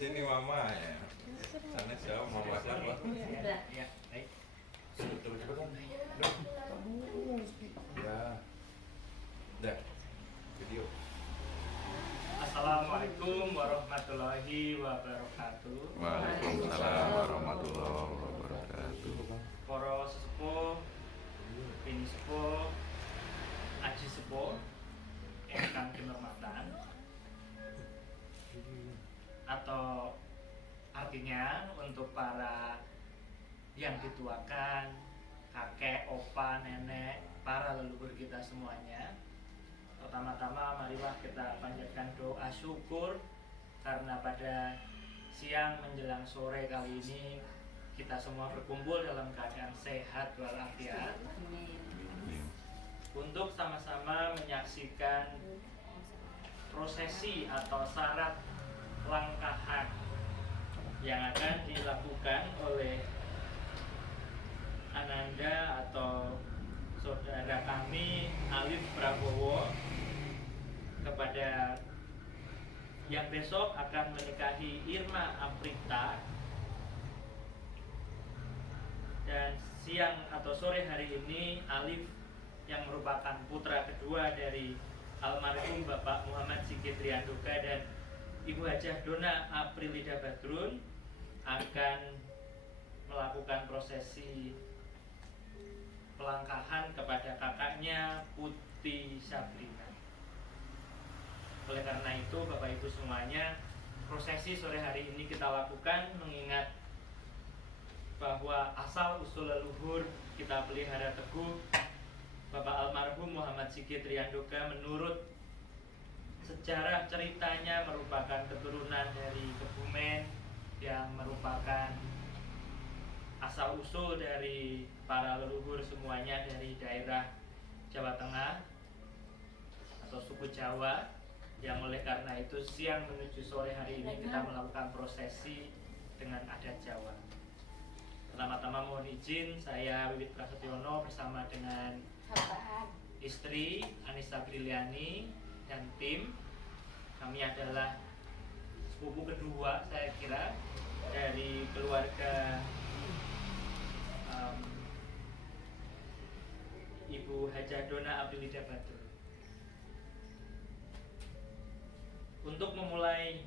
Sini mama ya. Sana siapa mama siapa? Ya, baik. Cepetan. Ya. Udah. Video. Assalamualaikum warahmatullahi wabarakatuh. Waalaikumsalam warahmatullahi wabarakatuh. Para sesepuh, bini sepuh, aji sepuh, ingkang kinurmatan, atau artinya untuk para yang dituakan, kakek, opa, nenek, para leluhur kita semuanya. Pertama-tama marilah kita panjatkan doa syukur karena pada siang menjelang sore kali ini kita semua berkumpul dalam keadaan sehat walafiat untuk sama-sama menyaksikan prosesi atau syarat langkahan yang akan dilakukan oleh Ananda atau saudara kami Alif Prabowo kepada yang besok akan menikahi Irma Aprita, dan siang atau sore hari ini Alif yang merupakan putra kedua dari almarhum Bapak Muhammad Sigit Rianduka dan Ibu Hajah Dona Aprilida Badrun akan melakukan prosesi pelangkahan kepada kakaknya Putih Sabrina. Oleh karena itu Bapak Ibu semuanya, prosesi sore hari ini kita lakukan mengingat bahwa asal usul leluhur kita pelihara teguh Bapak almarhum Muhammad Sigit Rianduka menurut sejarah ceritanya merupakan keturunan dari Kebumen yang merupakan asal usul dari para leluhur semuanya dari daerah Jawa Tengah atau suku Jawa, yang oleh karena itu siang menuju sore hari ini kita melakukan prosesi dengan adat Jawa. Pertama-tama mohon izin saya Wiwit Prasetyono bersama dengan istri Anissa Briliani dan tim. Kami adalah sepupu kedua saya kira dari keluarga Ibu Hajah Dona Aprilida Badrun. Untuk memulai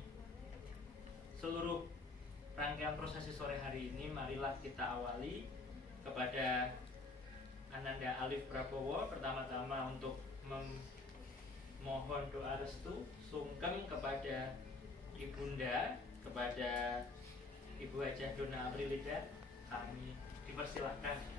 seluruh rangkaian prosesi sore hari ini, marilah kita awali kepada Ananda Alif Prabowo pertama-tama untuk memohon doa restu sungkem kepada Ibunda, kepada Ibu Hajah Dona Aprilida. Kami dipersilahkan.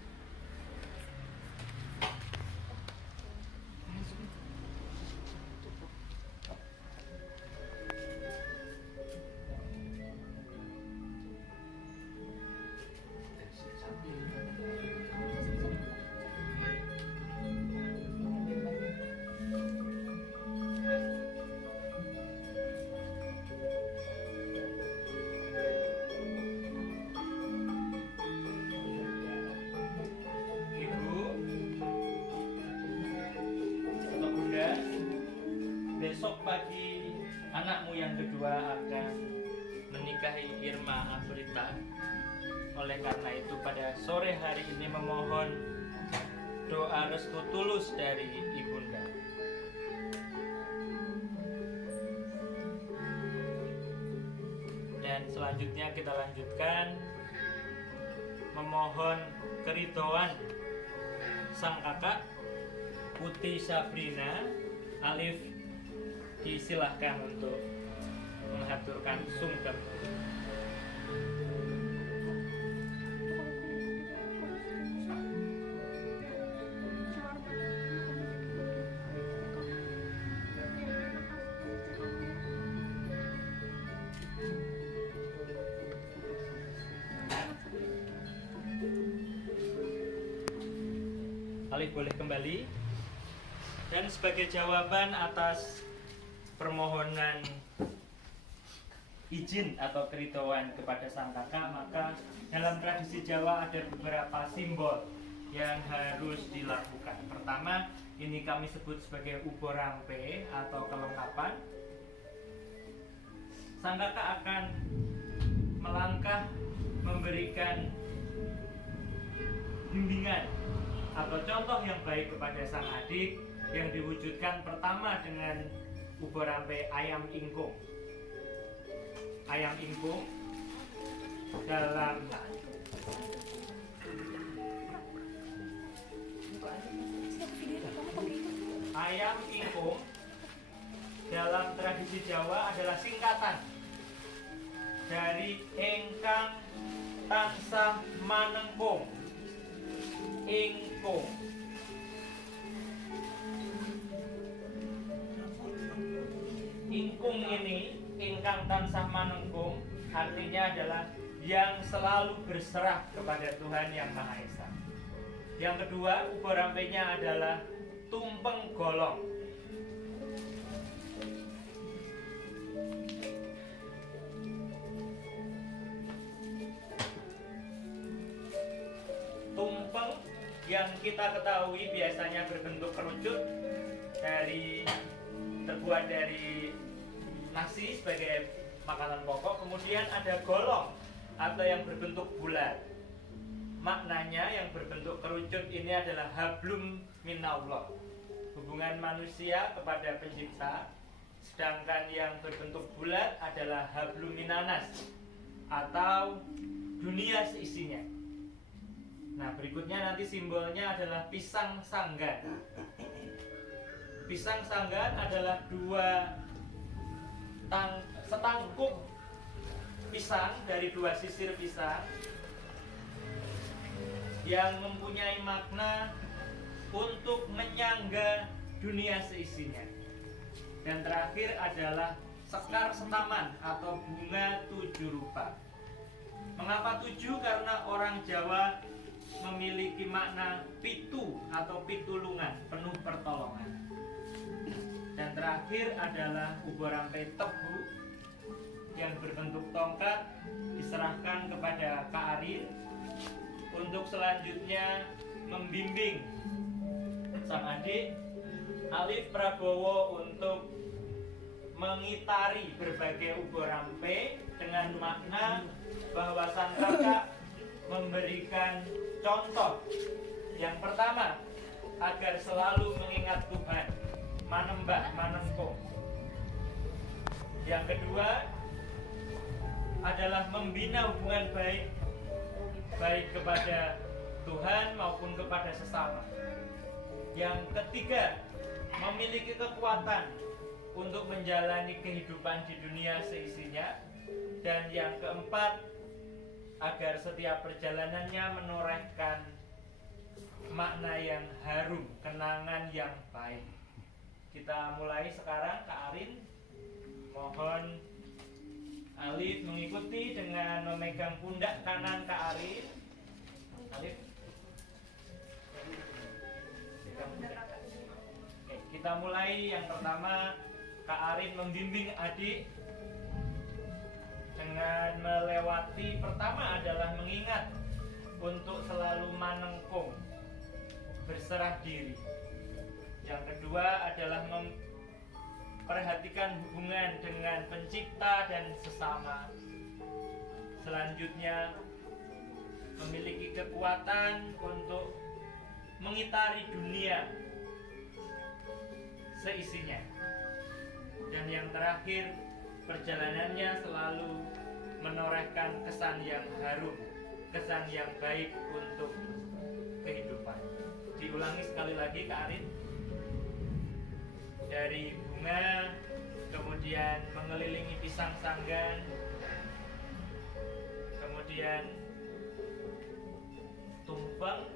Besok pagi anakmu yang kedua akan menikahi Irma Aprita. Oleh karena itu pada sore hari ini memohon doa restu tulus dari Ibunda. Dan selanjutnya kita lanjutkan memohon keridhaan sang kakak Putih Sabrina. Alif disilahkan untuk mengaturkan sungkem. Alif boleh kembali. Dan sebagai jawaban atas permohonan izin atau keridhaan kepada sang kakak, maka dalam tradisi Jawa ada beberapa simbol yang harus dilakukan. Pertama, ini kami sebut sebagai ubo rampe atau kelengkapan. sang kakak akan melangkah memberikan bimbingan atau contoh yang baik kepada sang adik yang diwujudkan pertama dengan ubur rampe ayam ingkung. Ayam ingkung dalam ayam ingkung dalam tradisi Jawa adalah singkatan dari ingkang tansah manengkung. Ingkung. Ingkung ini, ingkang tansah manengkung, artinya adalah yang selalu berserah kepada Tuhan Yang Maha Esa. Yang kedua, ubur rampenya adalah tumpeng golong. Tumpeng yang kita ketahui biasanya berbentuk kerucut terbuat dari nasi sebagai makanan pokok. Kemudian ada golong atau yang berbentuk bulat. Maknanya yang berbentuk kerucut ini adalah hablum minallah, hubungan manusia kepada pencipta. Sedangkan yang berbentuk bulat adalah hablum minanas atau dunia seisinya. Nah, berikutnya nanti simbolnya adalah pisang sanggan. Pisang sanggan adalah setangkup pisang dari dua sisir pisang yang mempunyai makna untuk menyangga dunia seisinya. Dan terakhir adalah sekar setaman atau bunga 7 rupa. Mengapa 7? Karena orang Jawa memiliki makna pitu atau pitulungan, penuh pertolongan. Dan terakhir adalah ubur rampe tebu yang berbentuk tongkat diserahkan kepada Kak Arin untuk selanjutnya membimbing sang adik Alif Prabowo untuk mengitari berbagai ubur rampe dengan makna bahwa sang kakak memberikan contoh. Yang pertama, agar selalu mengingat Tuhan, manembah manengkung. Yang kedua adalah membina hubungan baik kepada Tuhan maupun kepada sesama. Yang ketiga, memiliki kekuatan untuk menjalani kehidupan di dunia seisinya. Dan yang keempat, agar setiap perjalanannya menorehkan makna yang harum, kenangan yang baik. Kita mulai sekarang. Kak Arin, mohon Alif mengikuti dengan memegang pundak kanan Kak Arin. Alif, pegang pundak. Oke, kita mulai. Yang pertama, Kak Arin membimbing adik dengan melewati, pertama adalah mengingat untuk selalu manengkung, berserah diri. Yang kedua adalah memperhatikan hubungan dengan pencipta dan sesama. Selanjutnya memiliki kekuatan untuk mengitari dunia seisinya. Dan yang terakhir, perjalanannya selalu menorehkan kesan yang harum, kesan yang baik untuk kehidupan. Diulangi sekali lagi Kak Arin. Dari bunga, kemudian mengelilingi pisang sanggan, kemudian tumpeng,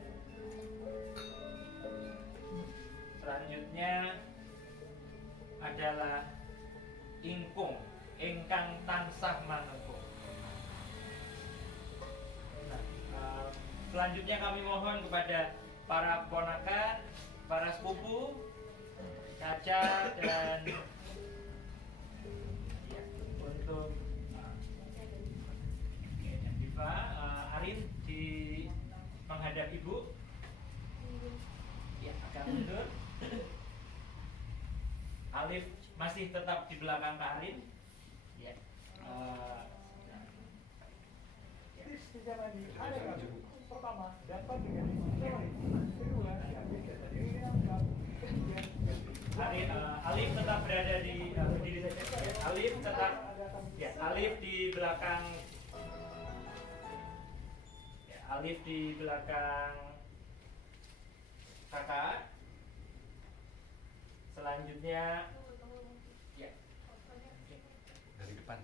selanjutnya adalah ingkung, ingkang tansah manengkung. Nah, selanjutnya kami mohon kepada para ponakan, para sepupu, Caca dan ya, untuk dan Diva, Arin di menghadap ibu, ya agak mundur. Alif masih tetap di belakang Kak Arin. Ya, Alif tetap berada di berdiri saja. Alif tetap ya, Alif di belakang ya, Alif di belakang kakak. Selanjutnya ya Dari depan.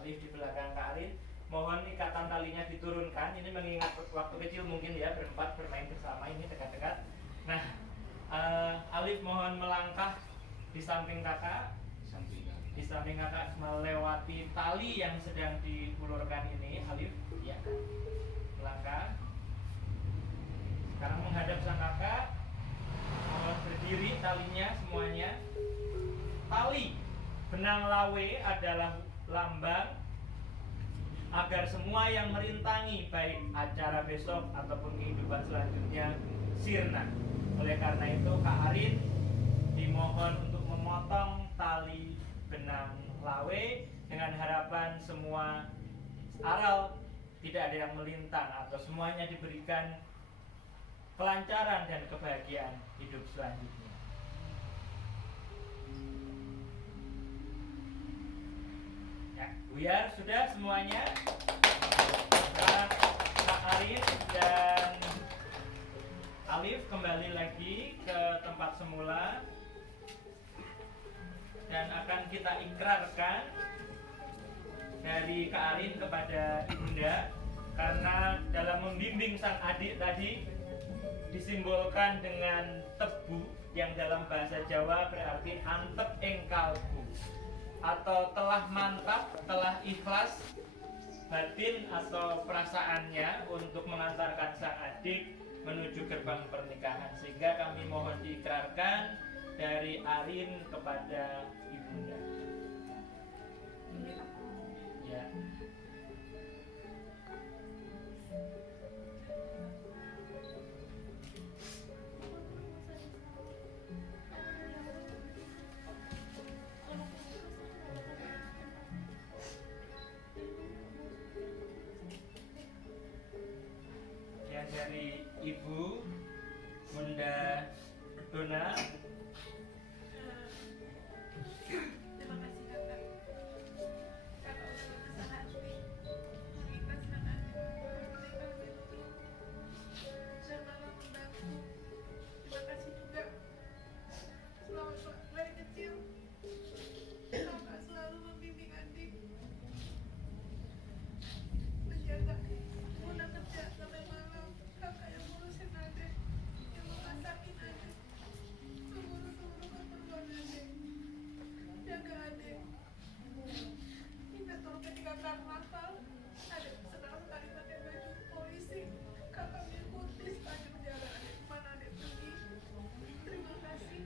Alif di belakang Kak Arin. Mohon ikatan talinya diturunkan. Ini mengingat waktu kecil mungkin ya, berempat bermain bersama ini dekat-dekat. Nah, Alif mohon melangkah di samping kakak, di samping kakak melewati tali yang sedang diulurkan ini. Alif, ya, melangkah. Sekarang menghadap sang kakak. Mohon berdiri talinya semuanya. Tali benang lawe adalah lambang agar semua yang merintangi baik acara besok ataupun kehidupan selanjutnya sirna. Oleh karena itu Kak Arin dimohon untuk memotong tali benang lawe dengan harapan semua aral tidak ada yang melintang atau semuanya diberikan kelancaran dan kebahagiaan hidup selanjutnya. Ya, Buyar sudah semuanya. Nah, Kak Arin dan Alif kembali lagi ke tempat semula dan akan kita ikrarkan dari Kak Arin kepada Ibunda, karena dalam membimbing sang adik tadi disimbolkan dengan tebu yang dalam bahasa Jawa berarti antep ing kalbu, atau telah mantap, telah ikhlas batin atau perasaannya untuk mengantarkan sang adik menuju gerbang pernikahan. Sehingga kami mohon diikrarkan dari Arin kepada Ibunda. Ya. Ya, dari Ibu Bunda Dona. Terima kasih kakak. Kakak udah besar hati, mengikhlaskan adik pernikahan itu dan malah membantu. Terima kasih juga selama dari kecil kakak selalu membimbing adik, menjaga Bunda kerja sampai malam. Kakak yang ngurusin adik, yang memasakin adik, mengurus seluruh keperluan adik, jaga adik. Hingga tolong ketika kakak nakal, adik senang sekali pakai baju polisi. Kakak mengikuti sepanjang perjalanan adik kemana adik pergi. Terima kasih.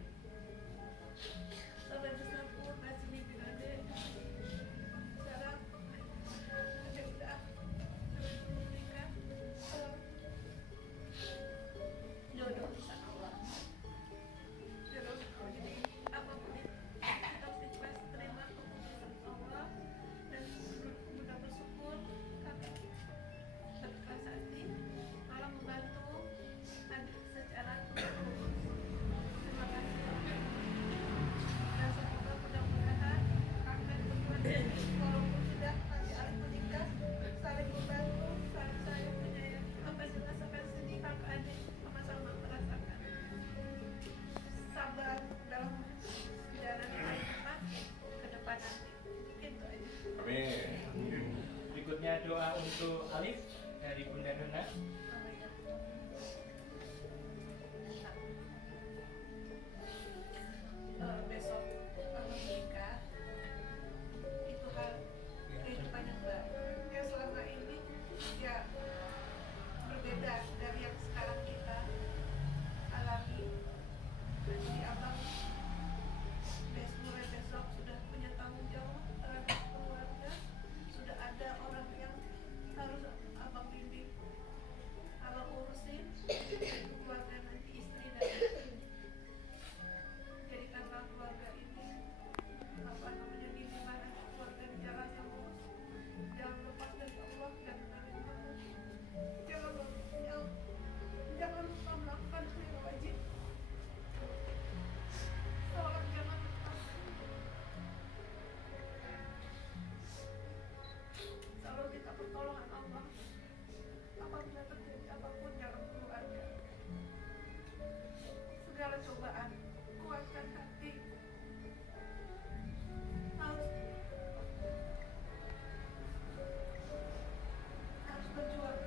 Sampai besar pun masih bimbing adik. Sekarang adik udah menikah. Jodoh bisa Allah. Jodoh jadi apapun itu kita harus ikhlas terima keputusan Allah, dan mudah bersyukur kakak berikhlas hati malah membantu adik secara tulus. Terima kasih. Dan semoga mudah-mudahan kakak berdua ini walaupun sudah nanti Alif menikah saling membantu, saling sayang menyayangi. Apa sih rasakan sedih kakak adik sama-sama merasakan sabar dalam jalan kehidupan ke depan nanti. Mungkin itu aja. Amin. Berikutnya doa untuk Alif dari Bunda Dona. Besok kalau menikah itu hal kehidupan yang baru yang selama ini ya berbeda dari yang sekarang kita alami. Nanti abang mulai besok sudah punya tanggung jawab terhadap keluarga, sudah ada orang yang harus abang bimbing. segala cobaan, kuatkan hati. Harus berjuang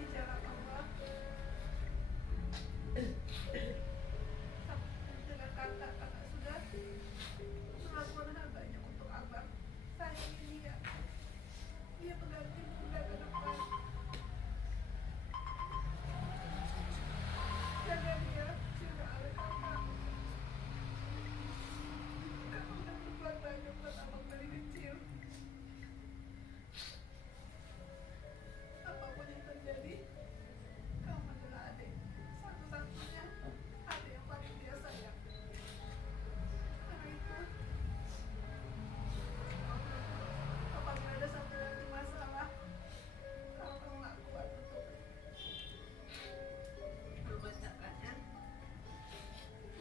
di jalan Allah. Dengan kakak sudah melakukan hal banyak untuk abang. Sayangi dia. Dia pengganti bunda ke depan. Jaga dia juga oleh kakak. Kakak udah berbuat banyak buat abang dari kecil. Apapun yang terjadi, kamu adalah adik satu-satunya, adik yang paling dia sayang. Karena itu, apabila ada satu nanti masalah, kalau kamu nggak kuat untuk membacakannya,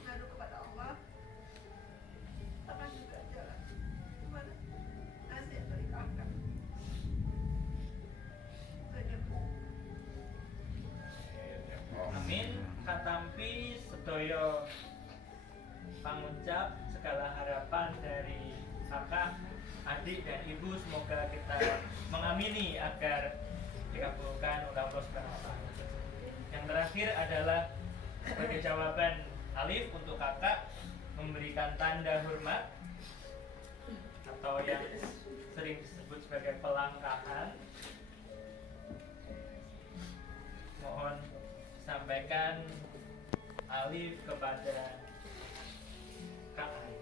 mengadu kepada Allah, akan juga jalan kemana nasihat dari kakak. Amin. Katampi sedoyo pangucap segala harapan dari kakak, adik dan ibu, semoga kita mengamini agar dikabulkan oleh Allah Subhanahu wa Ta'ala. Yang terakhir adalah sebagai jawaban Alif untuk kakak memberikan tanda hormat atau yang sering disebut sebagai pelangkahan. Mohon sampaikan Alif kepada Kak Alif.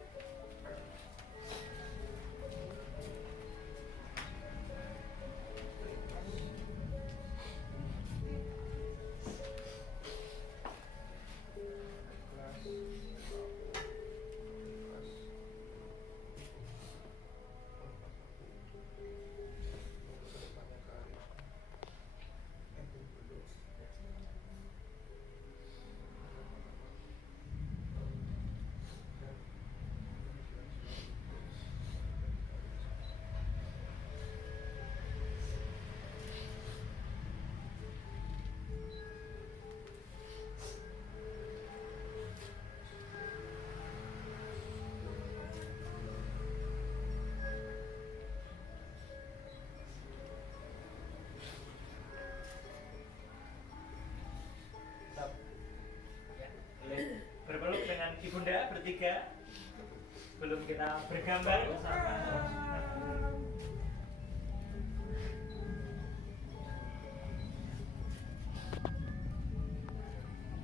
Berpeluk dengan ibunda bertiga sebelum kita bergambar bersama.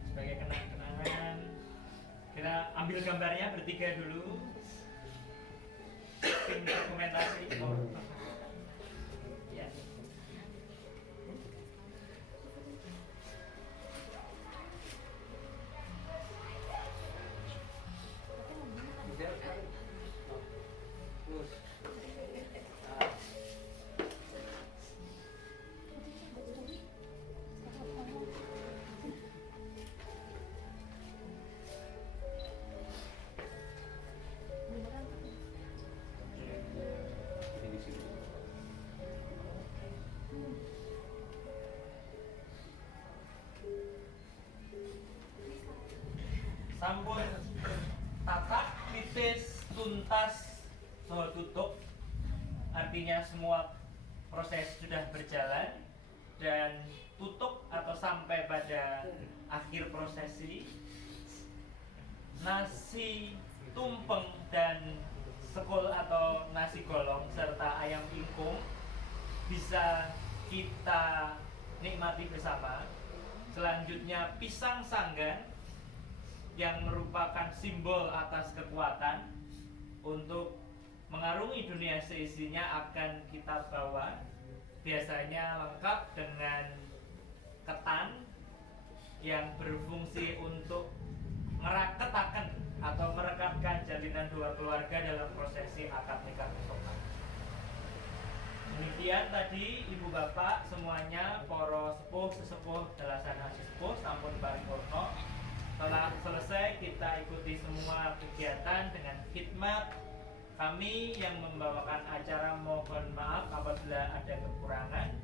Sebagai kenang-kenangan, kita ambil gambarnya bertiga dulu. Tim dokumentasi. Ya. Sampun tatak titis tuntas so tutup, artinya semua proses sudah berjalan dan tutup atau sampai pada akhir prosesi. Nasi tumpeng dan sekul atau nasi golong serta ayam ingkung bisa kita nikmati bersama. Selanjutnya pisang sanggan yang merupakan simbol atas kekuatan untuk mengarungi dunia seisinya akan kita bawa, biasanya lengkap dengan ketan yang berfungsi untuk meraketakan atau merekatkan jalinan dua keluarga dalam prosesi akad nikah besok. Demikian tadi ibu bapak semuanya, poro sepuh sesepuh dalasana sesepuh sampun paripurna. Setelah selesai kita ikuti semua kegiatan dengan khidmat. Kami yang membawakan acara mohon maaf apabila ada kekurangan.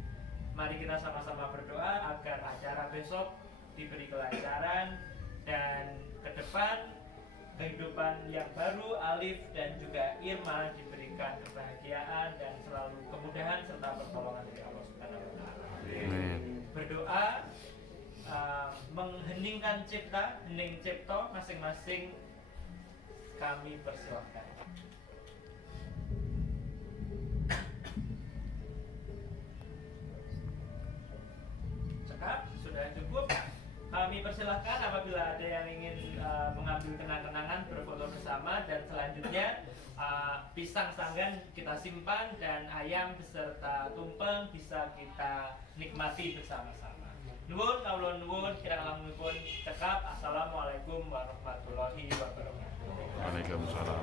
Mari kita sama-sama berdoa agar acara besok diberi kelancaran, Dan ke depan kehidupan yang baru Alif dan juga Irma diberikan kebahagiaan dan selalu kemudahan serta pertolongan dari Allah Subhanahu wa taala. Amin. Berdoa mengheningkan cipta, hening cipta masing-masing kami persilahkan. Cekap, sudah cukup. Kami persilahkan apabila ada yang ingin mengambil kenang-kenangan berfoto bersama, dan selanjutnya pisang sanggan kita simpan dan ayam beserta tumpeng bisa kita nikmati bersama-sama. Nuwun kawula nuwun kirang langkung cekap. Assalamualaikum warahmatullahi wabarakatuh. Waalaikumsalam